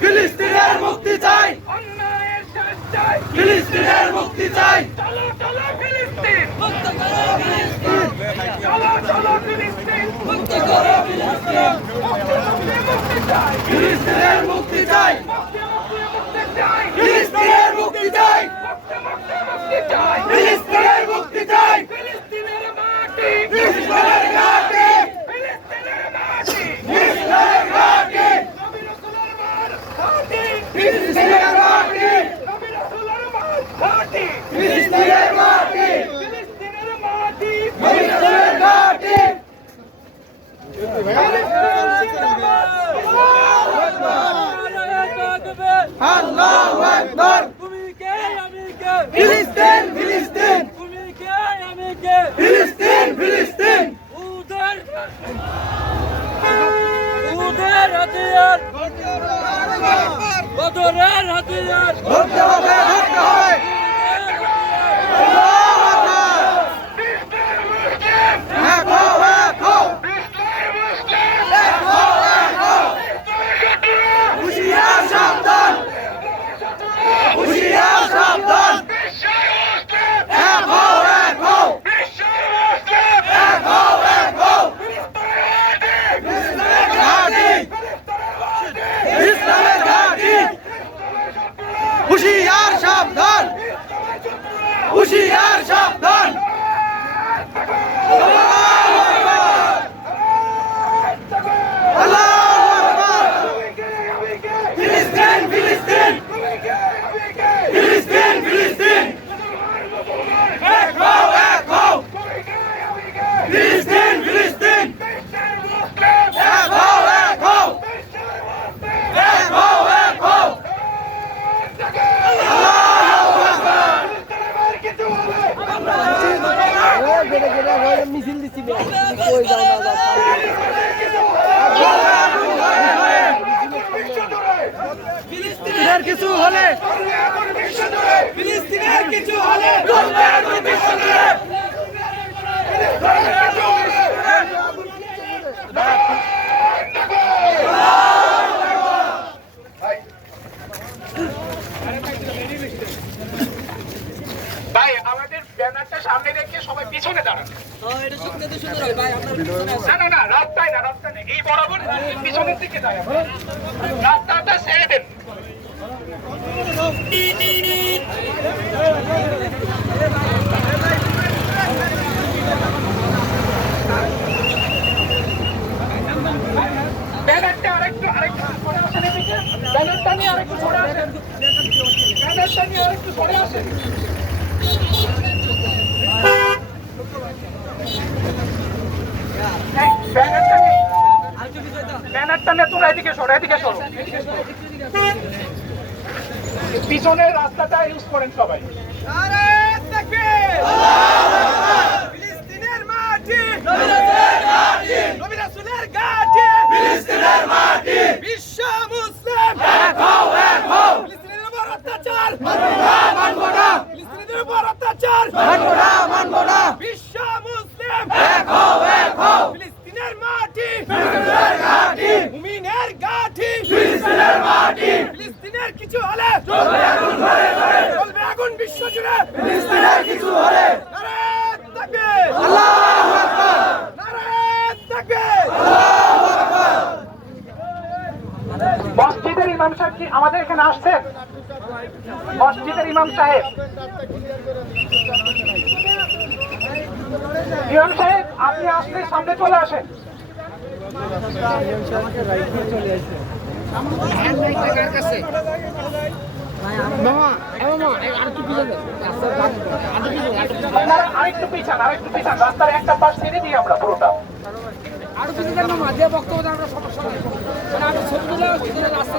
ফিলিস্তিনের মুক্তি চাই, ফিলিস্তিনের মুক্তি চাই। চলো চলো ফিলিস্তিন মুক্ত করো, ফিলিস্তিন চলো চলো ফিলিস্তিন মুক্ত করো, ফিলিস্তিন মুক্তি চাই, ফিলিস্তিনের মুক্তি চাই, মুক্তি চাই, ফিলিস্তিনের মুক্তি চাই, মুক্তি চাই, ফিলিস্তিনের মুক্তি চাই। ফিলিস্তিনের মাটি, ফিলিস্তিনের ঘাটি, ফিলিস্তিনের মাটি, ফিলিস্তিনের ঘাটি, নবী রাসূলের মাটি, ফিলিস্তিনের ঘাটি, নবী রাসূলের মাটি, ফিলিস্তিনের মাটি, ফিলিস্তিনের মাটি, ফিলিস্তিনের ঘাটি। আল্লাহু আকবার। তুমি কে আমি কে, ফিলিস্তিন, ফিলিস্তিন, তুমি কে আমি কে, ফিলিস্তিন, ফিলিস্তিন। উদের হাতিয়ার, বদরের হাতিয়ার, ধরতে হবে, ধরতে হবে। আল্লাহু আকবার। এক হও, এক হও, এক হও, এক হও। হুঁশিয়ার সাবধান, হুঁশিয়ার সাবধান। এক হও, এক হও, এক হও, এক হও। ইসলামের ঘাঁটি, ইসলামের ঘাঁটি। হুঁশিয়ার সাবধান, হুঁশিয়ার সাবধান। আল্লাহু আকবার, আল্লাহু আকবার। ফিলিস্তিন, ফিলিস্তিন, ফিলিস্তিন, ফিলিস্তিন। এক হও, এক হও। ফিলিস্তিন, ফিলিস্তিন। এক হও, এক হও, এক হও, এক হও। আল্লাহু আকবার। মিছিল দিচ্ছি কই যাও না ফিলিস্তিনের কিছু হলে, ফিলিস্তিনের কিছু হলে চলবে আগুন বিশ্ব জুড়ে। ভাই আমাদের ব্যানারটা সামনে রেখে সবাই পিছনে দাঁড়ান। না না না, রাস্তায় না, রাস্তায় না, এই বরাবর পিছনের দিকে যায়, রাস্তাটা ছেড়ে দেন। ব্যানারটা আরেকটু সরে আসেন এদিকে, ব্যানারটা নিয়ে আরেকটু সরে আসেন, ব্যানারটা নিয়ে আরেকটু সরে আসেন। ব্যানারটা নিয়ে তোমরা এদিকে সরো, এদিকে সরো, পিছনের রাস্তাটা ইউজ করেন সবাই। ফিলিস্তিনের মাটি, নবী রাসূলের ঘাঁটি, ফিলিস্তিনের মাটি। বিশ্ব মুসলিম এক হও, এক হও। ফিলিস্তিনের উপর অত্যাচার মানব না, মানব না। ফিলিস্তিনের উপর অত্যাচার মানব না, মানব না। বিশ্ব মুসলিম এক হও, এক হও। ফিলিস্তিনের মাটি, ফিলিস্তিনের ঘাঁটি, মুমিনের ঘাঁটি, ফিলিস্তিনের মাটি। ফিলিস্তিনের কিছু হলে চলবে আগুন ঘরে ঘরে, চলবে আগুন বিশ্ব জুড়ে। ফিলিস্তিনের কিছু হলে নারায়ে তাকবীর, আল্লাহু আকবার, নারায়ে তাকবীর, আল্লাহু আকবার। মসজিদের ইমাম সাহেব কি আমাদের এখানে আসছেন? মসজিদের ইমাম সাহেব, ইমাম সাহেব আপনি আসলে সামনে চলে আসেন। আরেকটু পিছান, আরেকটু পিছান, রাস্তার একটা পাশ ছেড়ে দিই আমরা পুরোটা। আরো কিছু জানো মাঝে বক্তব্য আমরা সমস্যা নেই, মানে আমি ছবি তুলে রাস্তা